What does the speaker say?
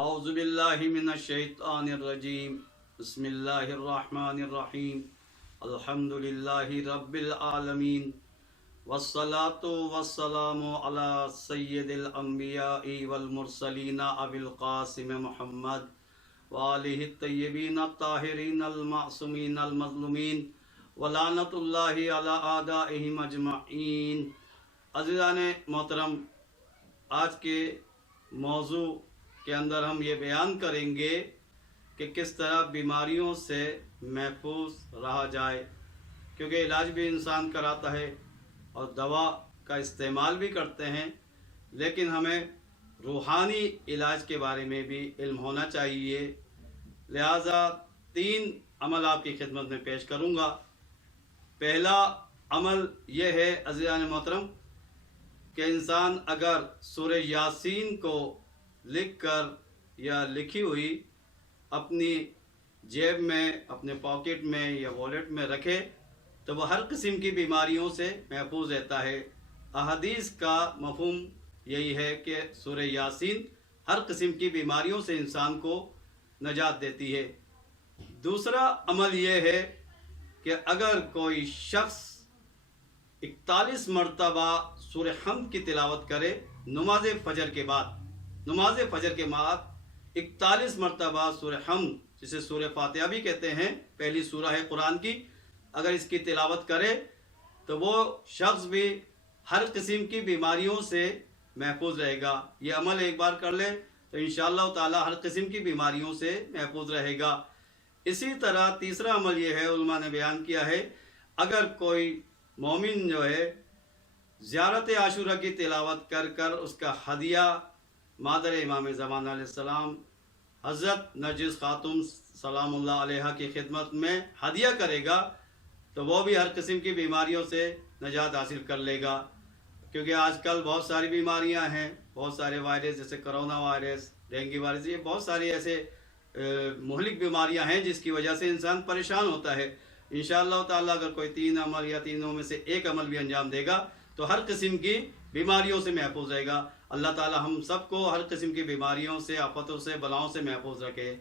اعوذ باللہ من الشیطان الرجیم بسم اللہ الرحمن الرحیم الحمد للہ رب العالمین والصلاة والسلام علی سید الانبیاء والمرسلین ابی القاسم محمد وآلہ الطیبین الطاہرین المعصومین المظلومین ولعنت اللہ علی اعدائہم اجمعین۔ عزیزان محترم، آج کے موضوع کے اندر ہم یہ بیان کریں گے کہ کس طرح بیماریوں سے محفوظ رہا جائے، کیونکہ علاج بھی انسان کراتا ہے اور دوا کا استعمال بھی کرتے ہیں، لیکن ہمیں روحانی علاج کے بارے میں بھی علم ہونا چاہیے۔ لہٰذا 3 عمل آپ کی خدمت میں پیش کروں گا۔ پہلا عمل یہ ہے عزیزان محترم کہ انسان اگر سورہ یاسین کو لکھ کر یا لکھی ہوئی اپنی جیب میں، اپنے پاکٹ میں یا والیٹ میں رکھے تو وہ ہر قسم کی بیماریوں سے محفوظ رہتا ہے۔ احادیث کا مفہوم یہی ہے کہ سورہ یاسین ہر قسم کی بیماریوں سے انسان کو نجات دیتی ہے۔ دوسرا عمل یہ ہے کہ اگر کوئی شخص 41 مرتبہ سورہ حمد کی تلاوت کرے نماز فجر کے بعد 41 مرتبہ سورہ حمد، جسے سورہ فاتحہ بھی کہتے ہیں، پہلی سورہ ہے قرآن کی، اگر اس کی تلاوت کرے تو وہ شخص بھی ہر قسم کی بیماریوں سے محفوظ رہے گا۔ یہ عمل ایک بار کر لے تو انشاءاللہ تعالی ہر قسم کی بیماریوں سے محفوظ رہے گا۔ اسی طرح تیسرا عمل یہ ہے، علماء نے بیان کیا ہے، اگر کوئی مومن جو ہے زیارت عاشورہ کی تلاوت کر کر اس کا ہدیہ مادر امام زمانہ علیہ السلام حضرت نرجس خاتون سلام اللہ علیہ کی خدمت میں ہدیہ کرے گا تو وہ بھی ہر قسم کی بیماریوں سے نجات حاصل کر لے گا، کیونکہ آج کل بہت ساری بیماریاں ہیں، بہت سارے وائرس جیسے کرونا وائرس، ڈینگی وائرس، یہ بہت ساری ایسے مہلک بیماریاں ہیں جس کی وجہ سے انسان پریشان ہوتا ہے۔ انشاءاللہ تعالیٰ اگر کوئی 3 عمل یا تینوں میں سے ایک عمل بھی انجام دے گا تو ہر قسم کی بیماریوں سے محفوظ رہے گا۔ اللہ تعالیٰ ہم سب کو ہر قسم کی بیماریوں سے، آفتوں سے، بلاؤں سے محفوظ رکھے۔